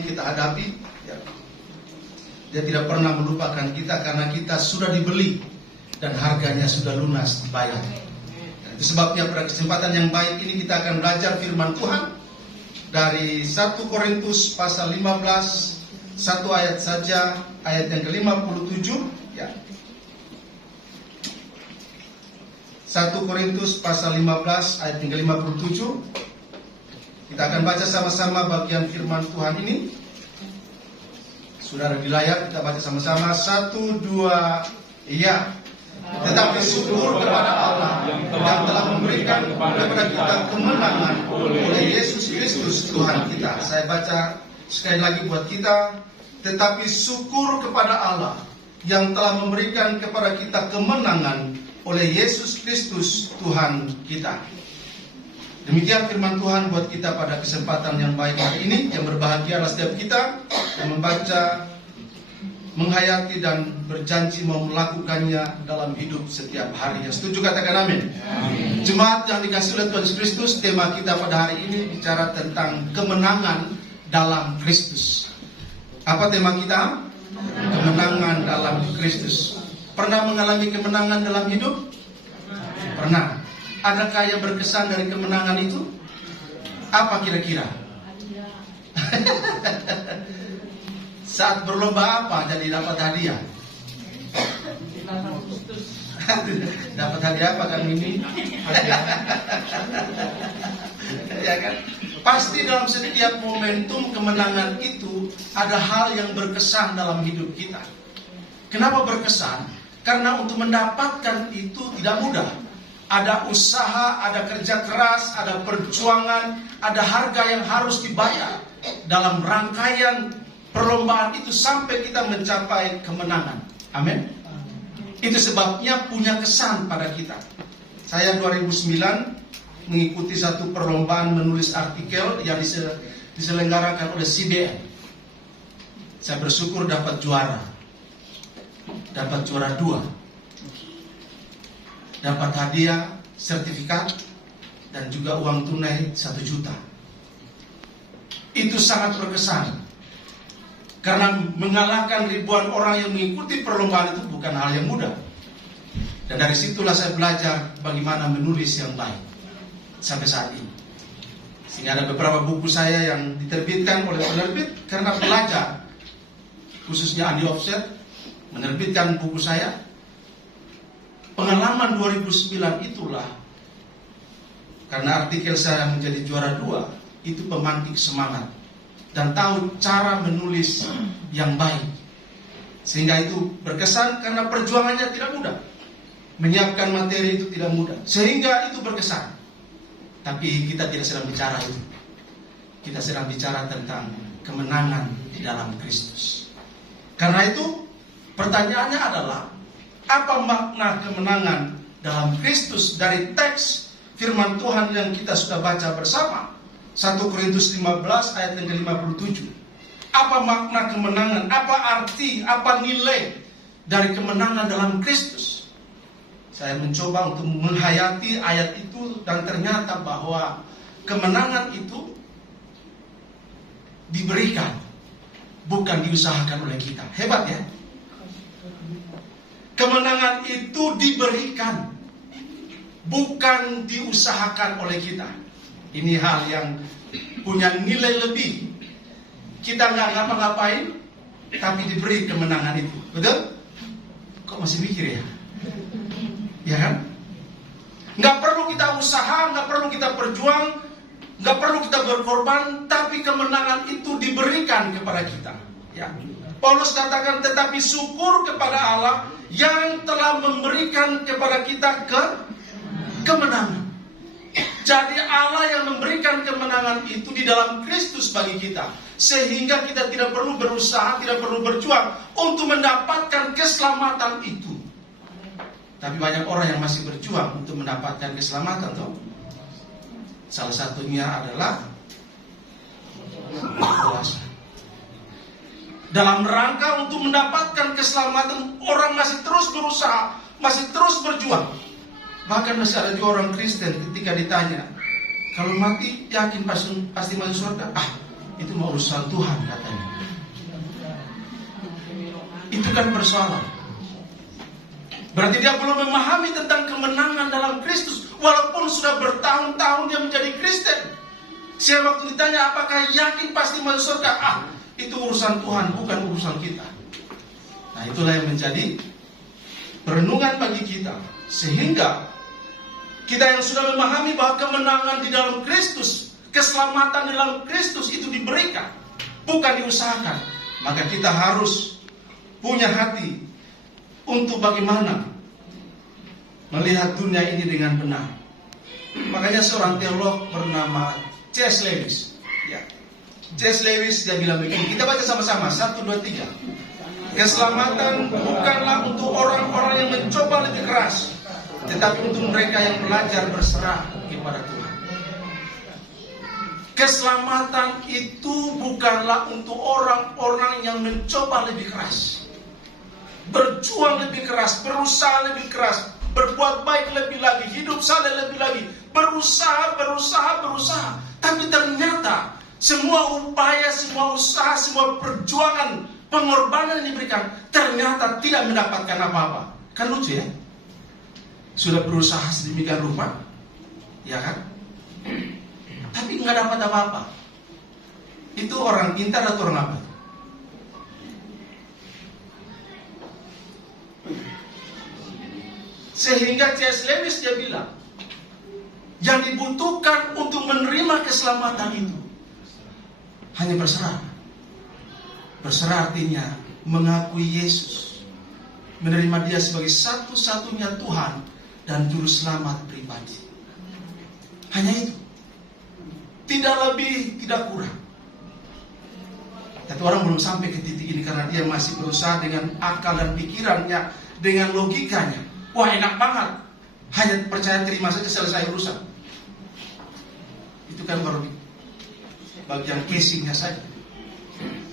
Kita hadapi, ya. Dia tidak pernah melupakan kita karena kita sudah dibeli dan harganya sudah lunas dibayar. Dan itu sebabnya pada kesempatan yang baik ini kita akan belajar firman Tuhan dari 1 Korintus pasal 15, satu ayat saja, ayat yang ke-57, ya. 1 Korintus pasal 15 ayat yang ke-57. Kita akan baca sama-sama bagian firman Tuhan ini. Sudah ada di layar, kita baca sama-sama. 1, 2, iya. Tetapi syukur kepada Allah yang telah memberikan kepada kita kemenangan oleh Yesus Kristus Tuhan kita. Saya baca sekali lagi buat kita. Tetapi syukur kepada Allah yang telah memberikan kepada kita kemenangan oleh Yesus Kristus Tuhan kita. Demikian firman Tuhan buat kita pada kesempatan yang baik hari ini. Yang berbahagialah setiap kita yang membaca, menghayati dan berjanji mau melakukannya dalam hidup setiap hari. Yang setuju katakan amin. Amin. Jemaat yang dikasihi oleh Tuhan Kristus, tema kita pada hari ini bicara tentang kemenangan dalam Kristus. Apa tema kita? Kemenangan dalam Kristus. Pernah mengalami kemenangan dalam hidup? Pernah. Adakah yang berkesan dari kemenangan itu? Apa kira-kira? Saat berlomba apa jadi dapat hadiah? Dapat hadiah apa kan ini? Ya kan? Pasti dalam setiap momentum kemenangan itu ada hal yang berkesan dalam hidup kita. Kenapa berkesan? Karena untuk mendapatkan itu tidak mudah. Ada usaha, ada kerja keras, ada perjuangan, ada harga yang harus dibayar dalam rangkaian perlombaan itu sampai kita mencapai kemenangan. Amin. Itu sebabnya punya kesan pada kita. Saya 2009 mengikuti satu perlombaan menulis artikel yang diselenggarakan oleh CBN. Saya bersyukur dapat juara. Dapat juara 2. Dapat hadiah, sertifikat, dan juga uang tunai 1 juta. Itu sangat berkesan. Karena mengalahkan ribuan orang yang mengikuti perlombaan itu bukan hal yang mudah. Dan dari situlah saya belajar bagaimana menulis yang baik sampai saat ini. Sehingga ada beberapa buku saya yang diterbitkan oleh penerbit karena belajar. Khususnya Andi Offset menerbitkan buku saya. Pengalaman 2009 itulah, karena artikel saya menjadi juara 2, itu pemantik semangat dan tahu cara menulis yang baik. Sehingga itu berkesan karena perjuangannya tidak mudah. Menyiapkan materi itu tidak mudah. Sehingga itu berkesan. Tapi kita tidak sedang bicara itu. Kita sedang bicara tentang kemenangan di dalam Kristus. Karena itu pertanyaannya adalah, apa makna kemenangan dalam Kristus dari teks firman Tuhan yang kita sudah baca bersama? 1 Korintus 15 ayat yang ke-57. Apa makna kemenangan? Apa arti, apa nilai dari kemenangan dalam Kristus? Saya mencoba untuk menghayati ayat itu dan ternyata bahwa kemenangan itu diberikan, bukan diusahakan oleh kita. Hebat ya? Kemenangan itu diberikan, bukan diusahakan oleh kita. Ini hal yang punya nilai lebih. Kita nggak ngapa-ngapain, tapi diberi kemenangan itu. Betul? Kok masih mikir ya? Ya kan? Nggak perlu kita usaha, nggak perlu kita berjuang, nggak perlu kita berkorban, tapi kemenangan itu diberikan kepada kita. Ya. Paulus katakan, tetapi syukur kepada Allah yang telah memberikan kepada kita kemenangan. Jadi Allah yang memberikan kemenangan itu di dalam Kristus bagi kita. Sehingga kita tidak perlu berusaha, tidak perlu berjuang untuk mendapatkan keselamatan itu. Tapi banyak orang yang masih berjuang untuk mendapatkan keselamatan, toh. Salah satunya adalah puasa. Dalam rangka untuk mendapatkan keselamatan, orang masih terus berusaha, masih terus berjuang. Bahkan masih ada juga orang Kristen ketika ditanya, kalau mati yakin pasti masuk surga? Itu mau urusan Tuhan katanya. Itu kan persoalan. Berarti dia belum memahami tentang kemenangan dalam Kristus, walaupun sudah bertahun-tahun dia menjadi Kristen. Saya waktu ditanya apakah yakin pasti masuk surga? Itu urusan Tuhan, bukan urusan kita. Nah, itulah yang menjadi perenungan bagi kita. Sehingga kita yang sudah memahami bahwa kemenangan di dalam Kristus, keselamatan di dalam Kristus itu diberikan, bukan diusahakan. Maka kita harus punya hati untuk bagaimana melihat dunia ini dengan benar. Makanya seorang teolog bernama C.S. Lewis, C.S. Lewis dia bilang begini, kita baca sama-sama, 1, 2, 3. Keselamatan bukanlah untuk orang-orang yang mencoba lebih keras, tetapi untuk mereka yang belajar berserah kepada Tuhan. Keselamatan itu bukanlah untuk orang-orang yang mencoba lebih keras, berjuang lebih keras, berusaha lebih keras, berbuat baik lebih lagi, hidup saleh lebih lagi, berusaha. Tapi ternyata semua upaya, semua usaha, semua perjuangan, pengorbanan yang diberikan ternyata tidak mendapatkan apa-apa. Kan lucu ya? Sudah berusaha sedemikian rupa, ya kan? Tapi nggak dapat apa-apa. Itu orang pintar atau orang apa? Sehingga C.S. Lewis dia bilang, yang dibutuhkan untuk menerima keselamatan itu hanya berserah. Berserah artinya mengakui Yesus, menerima dia sebagai satu-satunya Tuhan dan Juru Selamat pribadi. Hanya itu. Tidak lebih, tidak kurang. Tapi orang belum sampai ke titik ini karena dia masih berusaha dengan akal dan pikirannya, dengan logikanya. Wah, enak banget. Hanya percaya terima saja, selesai urusan. Itu kan baru bagian casingnya saja.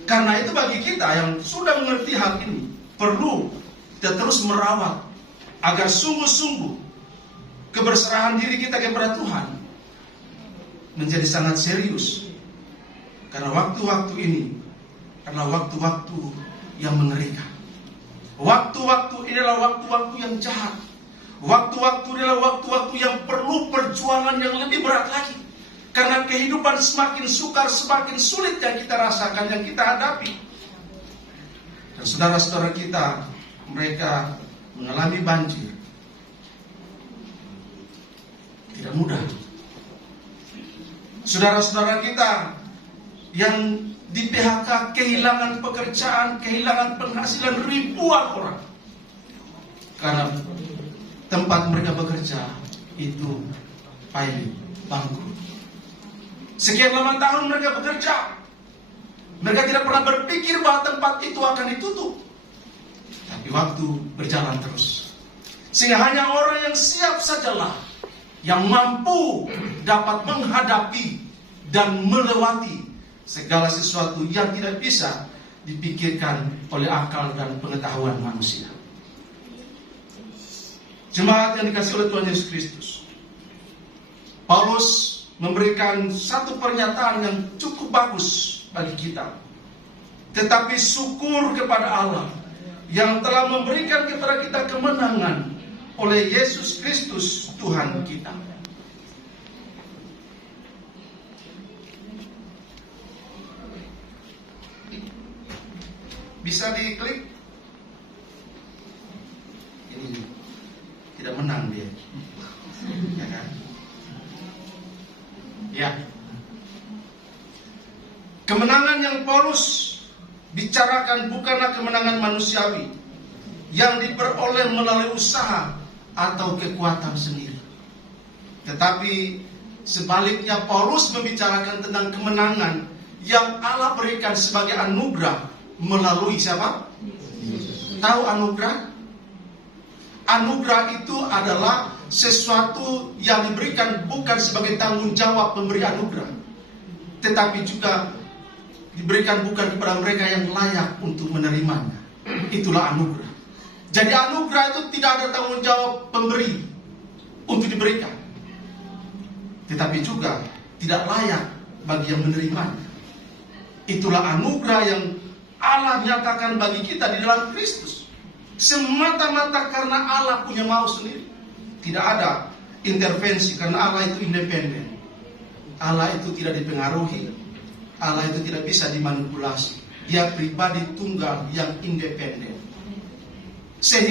Karena itu bagi kita yang sudah mengerti hal ini, perlu kita terus merawat agar sungguh-sungguh keberserahan diri kita kepada Tuhan menjadi sangat serius. Karena waktu-waktu ini adalah waktu-waktu yang mengerikan. Waktu-waktu ini adalah waktu-waktu yang jahat. Waktu-waktu ini adalah waktu-waktu yang perlu perjuangan yang lebih berat lagi. Karena kehidupan semakin sukar, semakin sulit yang kita rasakan, yang kita hadapi. Dan saudara-saudara kita, mereka mengalami banjir. Tidak mudah. Saudara-saudara kita yang di PHK, kehilangan pekerjaan, kehilangan penghasilan ribuan orang. Karena tempat mereka bekerja itu pilot, bangkrut. Sekian lama tahun mereka bekerja. Mereka tidak pernah berpikir bahwa tempat itu akan ditutup. Tapi waktu berjalan terus. Sehingga hanya orang yang siap sajalah yang mampu dapat menghadapi dan melewati segala sesuatu yang tidak bisa dipikirkan oleh akal dan pengetahuan manusia. Jemaat yang dikasihi oleh Tuhan Yesus Kristus, Paulus memberikan satu pernyataan yang cukup bagus bagi kita. Tetapi syukur kepada Allah yang telah memberikan kepada kita kemenangan oleh Yesus Kristus Tuhan kita. Bisa diklik? Ini tidak menang dia. Ya kan? Ya. Kemenangan yang Paulus bicarakan bukanlah kemenangan manusiawi yang diperoleh melalui usaha atau kekuatan sendiri. Tetapi sebaliknya Paulus membicarakan tentang kemenangan yang Allah berikan sebagai anugerah melalui siapa? Tahu anugerah? anugerah itu adalah sesuatu yang diberikan bukan sebagai tanggung jawab pemberi anugerah, tetapi juga diberikan bukan kepada mereka yang layak untuk menerimanya. Itulah anugerah. Jadi anugerah itu tidak ada tanggung jawab pemberi untuk diberikan, tetapi juga tidak layak bagi yang menerimanya. Itulah anugerah yang Allah nyatakan bagi kita di dalam Kristus, semata-mata karena Allah punya mau sendiri. Tidak ada intervensi, karena Allah itu independen. Allah itu tidak dipengaruhi, Allah itu tidak bisa dimanipulasi. Dia pribadi tunggal yang independen. Sehingga